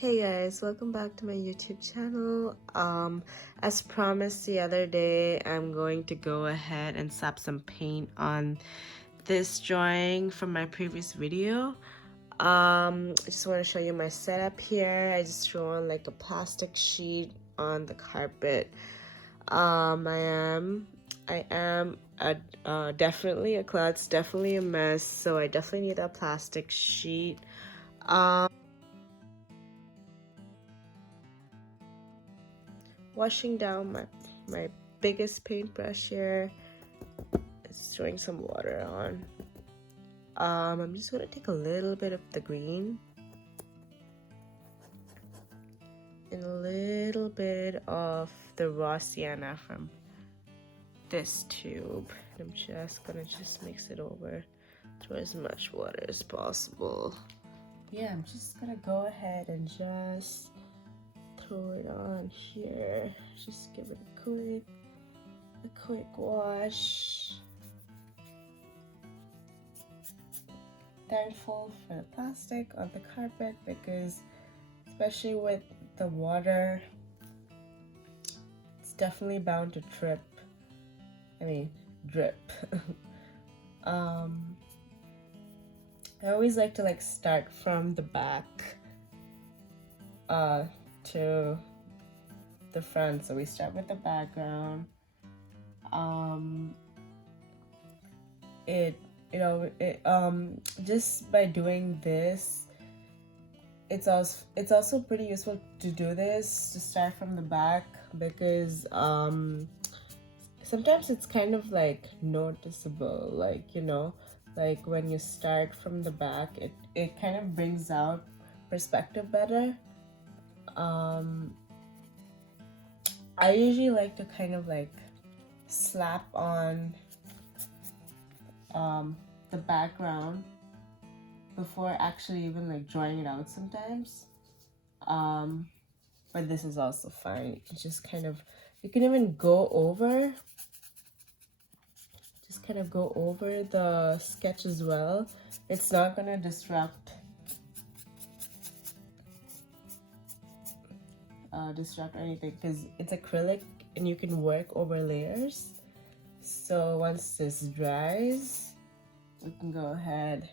Hey guys, welcome back to my YouTube channel. As promised the other day, I'm going to go ahead and slap some paint on this drawing from my previous video. I just want to show you my setup here. I just threw on like a plastic sheet on the carpet. I am definitely a klutz, definitely a mess, so I definitely need a plastic sheet. Washing down my biggest paintbrush here. It's throwing some water on. I'm just gonna take a little bit of the green and a little bit of the raw sienna from this tube. I'm just gonna mix it over, throw as much water as possible. Yeah, I'm just gonna go ahead and just throw it on here. Just give it a quick wash. Thankful for the plastic on the carpet because especially with the water, it's definitely bound to drip. I always like to start from the back to the front. So we start with the background. Just by doing this, it's also pretty useful to do this, to start from the back, because sometimes it's kind of noticeable, like when you start from the back, it kind of brings out perspective better. I usually like to kind of slap on the background before actually even drawing it out sometimes. But this is also fine. You just you can even go over the sketch as well. It's not gonna disrupt anything because it's acrylic and you can work over layers. So once this dries, we can go ahead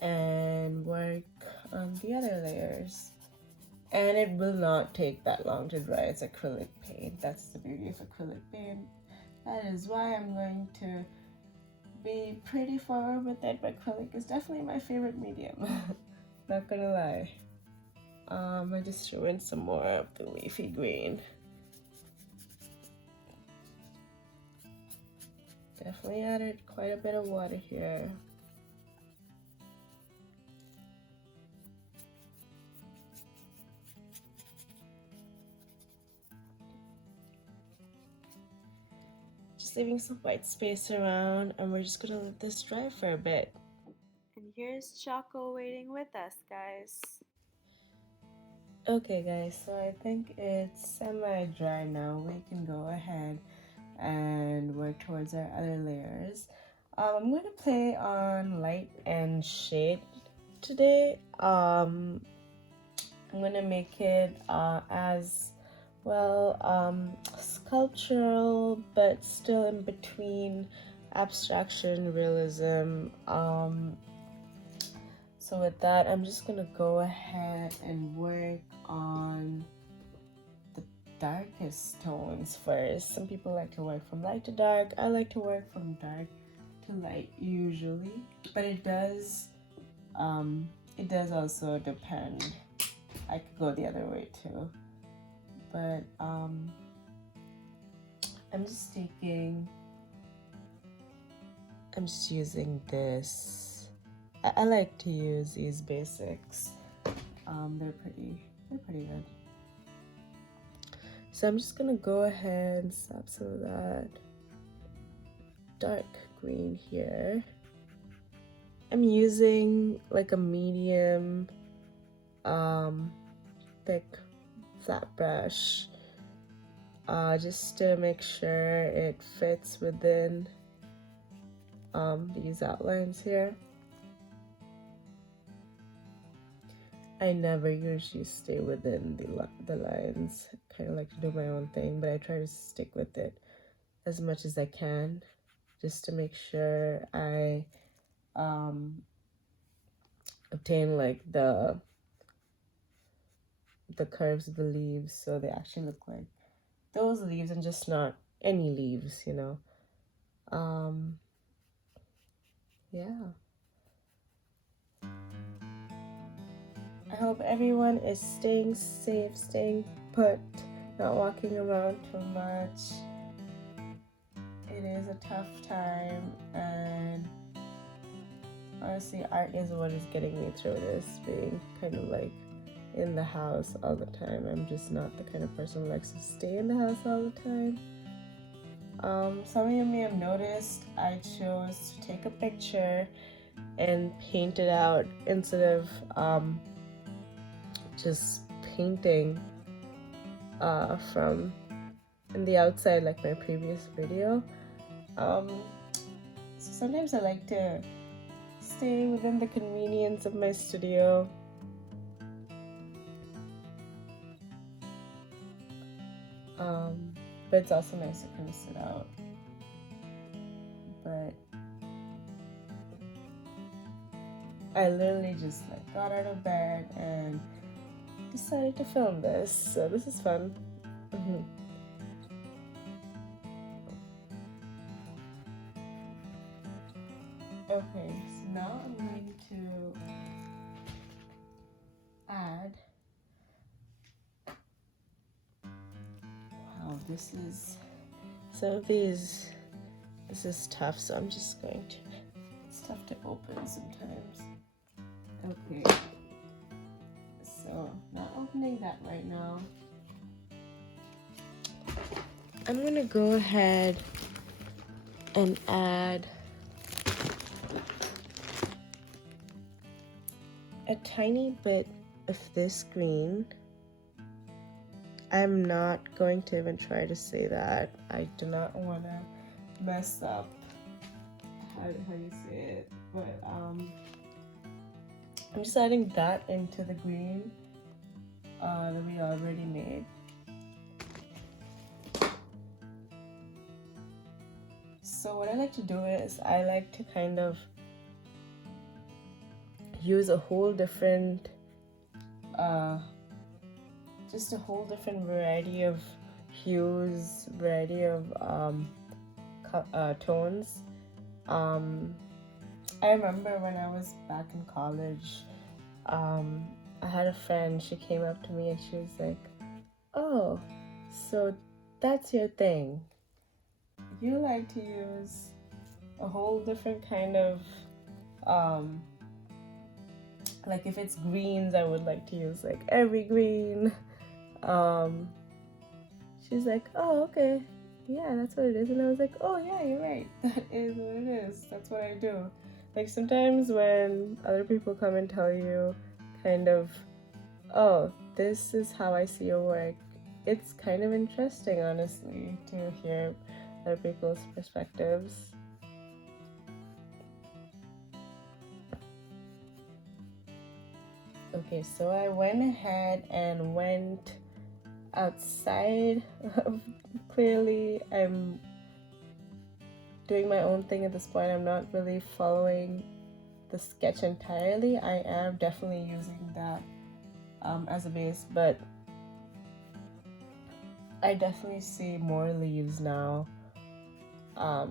and work on the other layers. And it will not take that long to dry. It's acrylic paint. That's the beauty of acrylic paint. That is why I'm going to be pretty forward with it. But acrylic is definitely my favorite medium. Not gonna lie. I just threw in some more of the leafy green. Definitely added quite a bit of water here. Just leaving some white space around, and we're just gonna let this dry for a bit. And here's Choco waiting with us, guys. Okay guys, so I think it's semi-dry now. We can go ahead and work towards our other layers. I'm going to play on light and shade today. I'm going to make it as well sculptural, but still in between abstraction, realism. So with that, I'm just gonna go ahead and work on the darkest tones first. Some people like to work from light to dark. I like to work from dark to light usually, but it does also depend. I could go the other way too, but I'm just using this. I like to use these basics. They're pretty good. So I'm just gonna go ahead and slap some of that dark green here. I'm using like a medium thick flat brush just to make sure it fits within these outlines here. I never usually stay within the lines. I kind of like to do my own thing, but I try to stick with it as much as I can, just to make sure I obtain like the curves of the leaves, so they actually look like those leaves and just not any leaves, you know. Yeah. I hope everyone is staying safe, staying put, not walking around too much. It is a tough time, and honestly, art is what is getting me through this, being kind of like in the house all the time. I'm just not the kind of person who likes to stay in the house all the time. Some of you may have noticed I chose to take a picture and paint it out instead of just painting from in the outside like my previous video. So sometimes I like to stay within the convenience of my studio. But it's also nice to kind of sit out. But I literally just like got out of bed and decided to film this, so this is fun. Okay, so now I'm going to add. Wow, this is some of these. This is tough, so I'm just going to. It's tough to open sometimes. Okay, so not opening that right now. I'm gonna go ahead and add a tiny bit of this green. I'm not going to even try to say that. I do not want to mess up how you say it, but I'm just adding that into the green that we already made. So what I like to do is I like to kind of use a whole different just a whole different variety of hues, variety of tones. I remember when I was back in college, I had a friend, she came up to me and she was like, oh, so that's your thing. You like to use a whole different kind of, like if it's greens, I would like to use like every green. She's like, oh, okay, yeah, that's what it is. And I was like, oh yeah, you're right, that is what it is, that's what I do. Like sometimes when other people come and tell you kind of, oh, this is how I see your work, it's kind of interesting, honestly, to hear other people's perspectives. Okay, so I went ahead and went outside of clearly I'm doing my own thing at this point. I'm not really following the sketch entirely. I am definitely using that as a base, but I definitely see more leaves now. I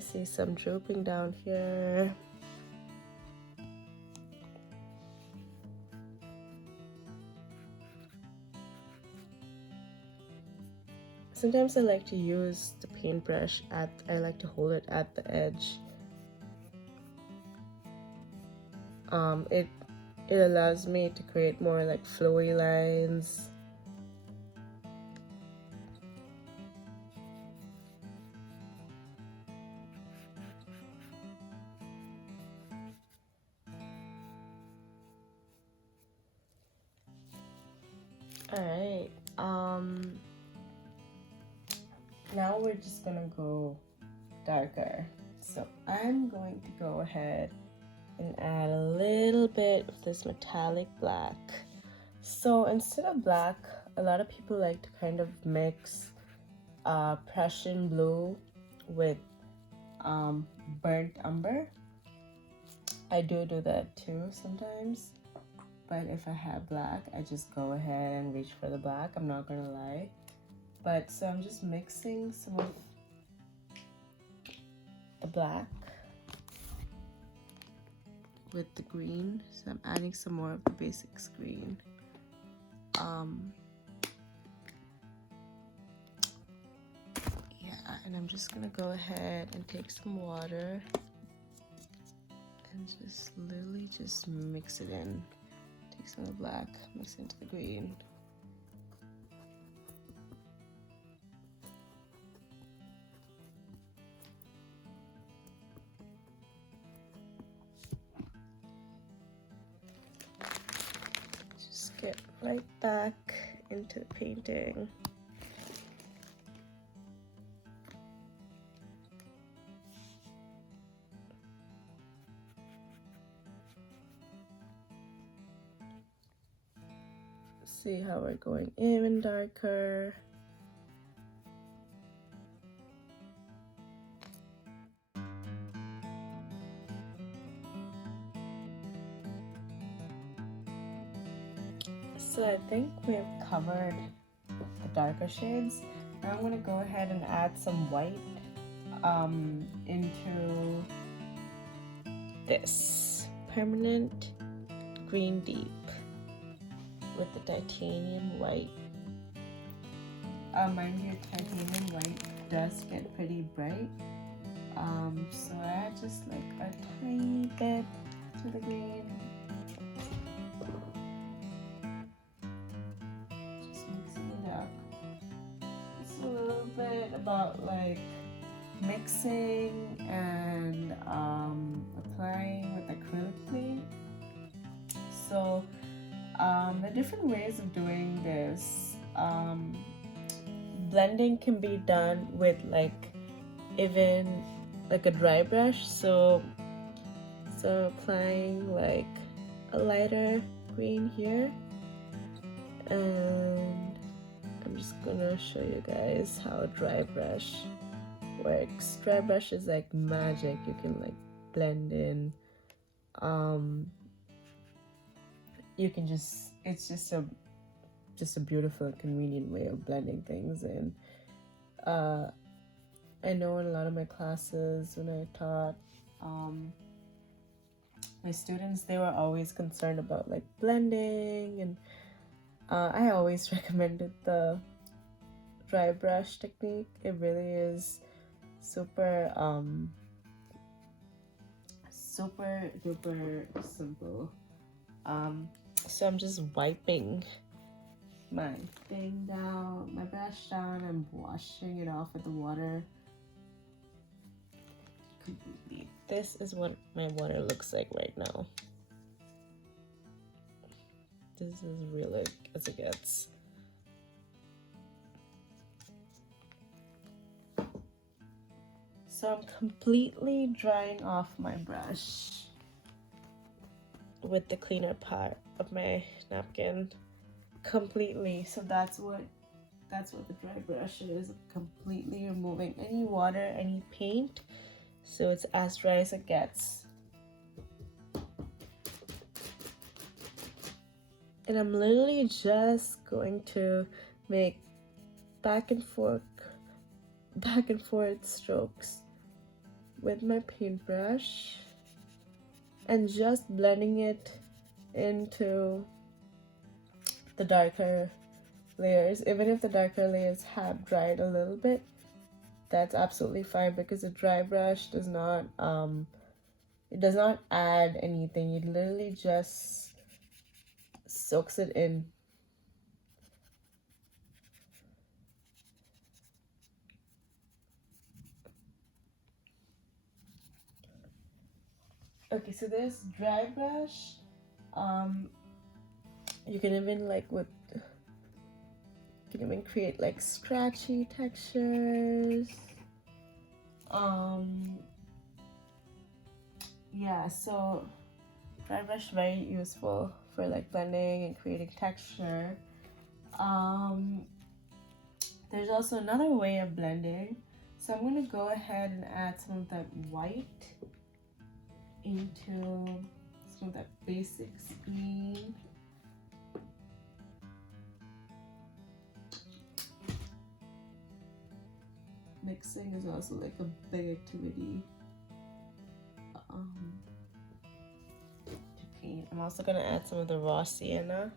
see some drooping down here. Sometimes I like to use the paintbrush I like to hold it at the edge. It allows me to create more like flowy lines. Alright, now we're just gonna go darker. So I'm going to go ahead and add a little bit of this metallic black. So instead of black, a lot of people like to kind of mix Prussian blue with burnt umber. I do that too sometimes, but if I have black, I just go ahead and reach for the black. I'm not gonna lie. But so I'm just mixing some of the black with the green. So I'm adding some more of the basics green. Yeah, and I'm just gonna go ahead and take some water and just literally just mix it in. Take some of the black, mix it into the green. Just get right back into the painting. See how we're going even darker. So I think we've covered the darker shades. Now I'm going to go ahead and add some white into this permanent green deep with the titanium white. Mind you, titanium white does get pretty bright. So I add just like a tiny bit to the green. Just mixing it up. Just a little bit about like mixing and applying with acrylic paint. So the different ways of doing this, blending can be done with like even like a dry brush. So applying like a lighter green here, and I'm just gonna show you guys how a dry brush works. Dry brush is like magic. You can like blend in. You can just, it's just a beautiful, convenient way of blending things in. I know in a lot of my classes when I taught my students, they were always concerned about like blending, and I always recommended the dry brush technique. It really is super duper simple. So I'm just wiping my thing down, my brush down, and washing it off with the water completely. This is what my water looks like right now. This is really as it gets. So I'm completely drying off my brush with the cleaner part of my napkin completely. So that's what the dry brush is, completely removing any water, any paint, so it's as dry as it gets. And I'm literally just going to make back and forth strokes with my paintbrush and just blending it into the darker layers. Even if the darker layers have dried a little bit, that's absolutely fine, because a dry brush does not it does not add anything. It literally just soaks it in. Okay, so this dry brush, you can even create like scratchy textures. Yeah, so dry brush very useful for like blending and creating texture. There's also another way of blending. So I'm going to go ahead and add some of that white into some of that basic green. Mixing is also like a big activity to paint. I'm also going to add some of the raw sienna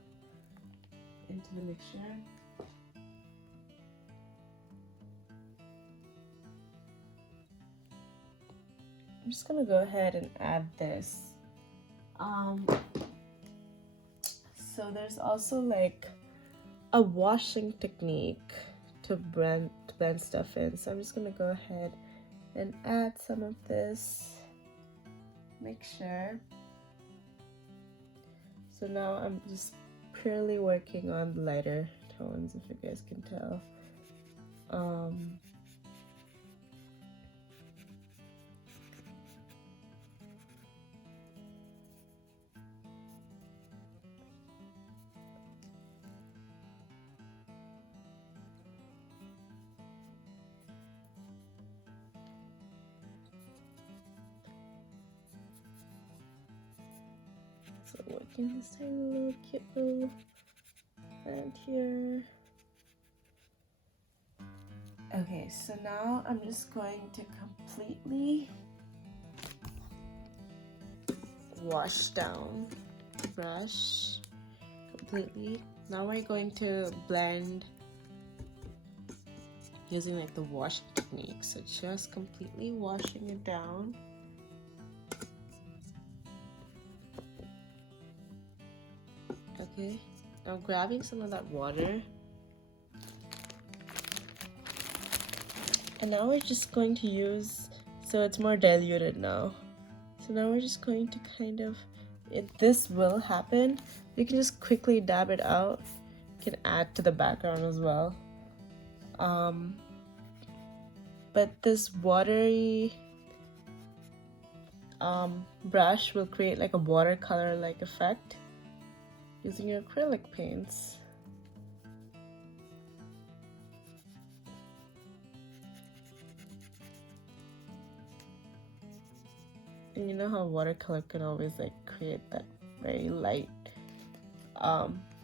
into the mixture. I'm just gonna go ahead and add this. So there's also like a washing technique to blend stuff in. So I'm just gonna go ahead and add some of this mixture. So now I'm just purely working on the lighter tones, if you guys can tell. So working this tiny little cute little plant here. Okay, so now I'm just going to completely wash down the brush completely. Now we're going to blend using like the washing technique. So just completely washing it down. Okay, now grabbing some of that water. And now we're just going to use, so it's more diluted now. So now we're just going to kind of, this will happen. You can just quickly dab it out. You can add to the background as well. But this watery brush will create like a watercolor-like effect using your acrylic paints. And you know how watercolor can always like create that very light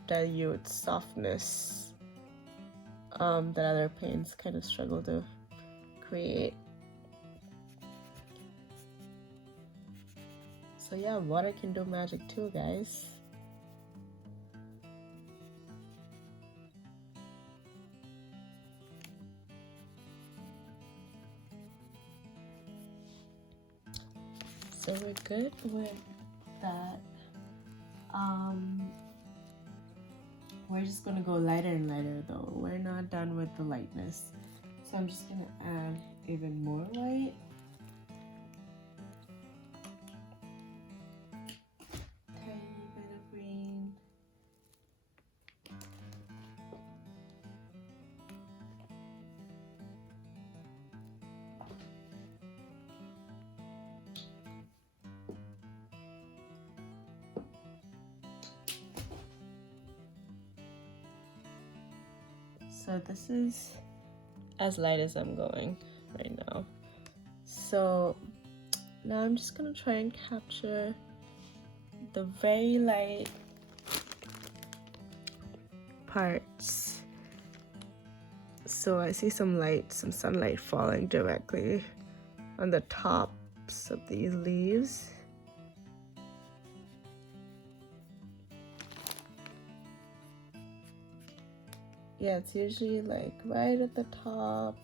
dilute softness that other paints kind of struggle to create. So yeah, water can do magic too, guys. So we're good with that. We're just gonna go lighter and lighter though. We're not done with the lightness. So I'm just gonna add even more white. Tiny bit of green. So this is as light as I'm going right now. So now I'm just gonna try and capture the very light parts. So I see some light, some sunlight falling directly on the tops of these leaves. Yeah, it's usually like right at the top.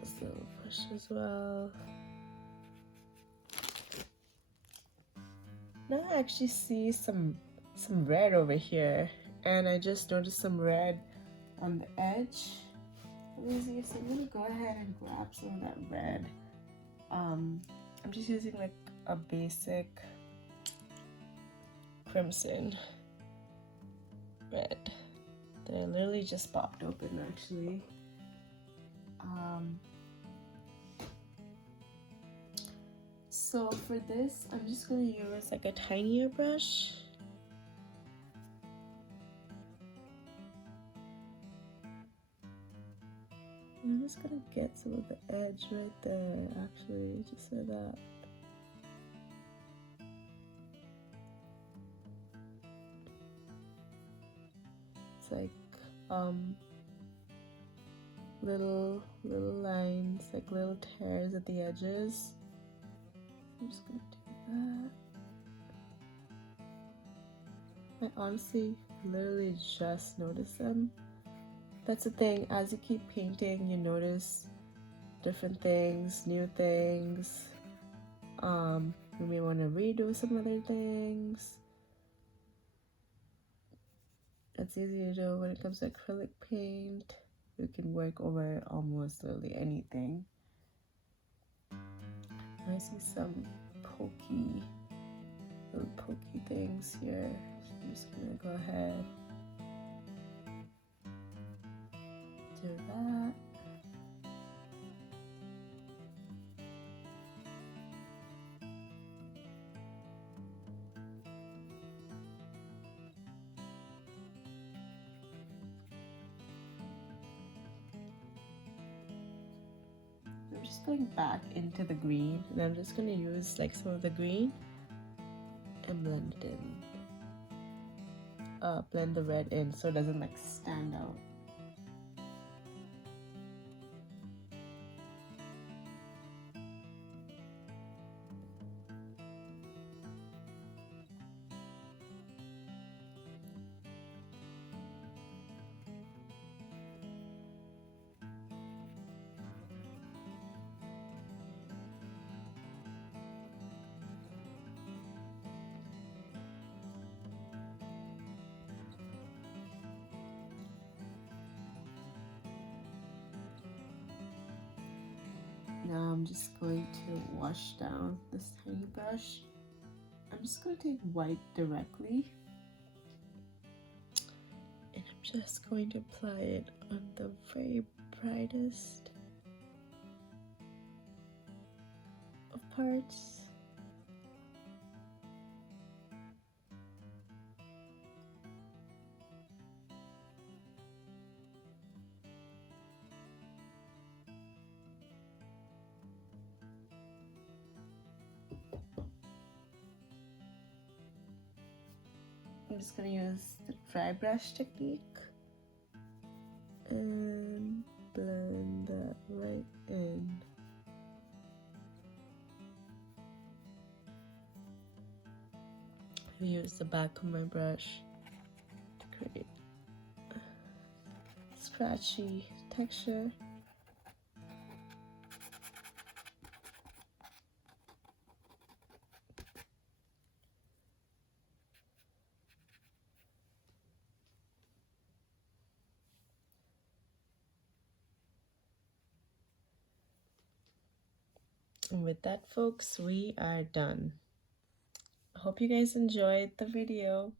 This little push as well. Now I actually see some red over here, and I just noticed some red on the edge. easy. So I'm gonna go ahead and grab some of that red. I'm just using like a basic crimson red that I literally just popped open actually. So for this, I'm just gonna use like a tinier brush. I'm just gonna get some of the edge right there, actually, just so that. It's like little lines, like little tears at the edges. I'm just gonna do that. I honestly literally just noticed them. That's the thing, as you keep painting, you notice different things, new things. You may want to redo some other things. It's easy to do when it comes to acrylic paint. You can work over almost literally anything. I see some little pokey things here. So I'm just gonna go ahead, do that. I'm just going back into the green, and I'm just gonna use like some of the green and blend it in. Blend the red in so it doesn't like stand out. Now I'm just going to wash down this tiny brush. I'm just going to take white directly, and I'm just going to apply it on the very brightest of parts. I'm just going to use the dry brush technique and blend that right in. I use the back of my brush to create a scratchy texture. And with that, folks, we are done. I hope you guys enjoyed the video.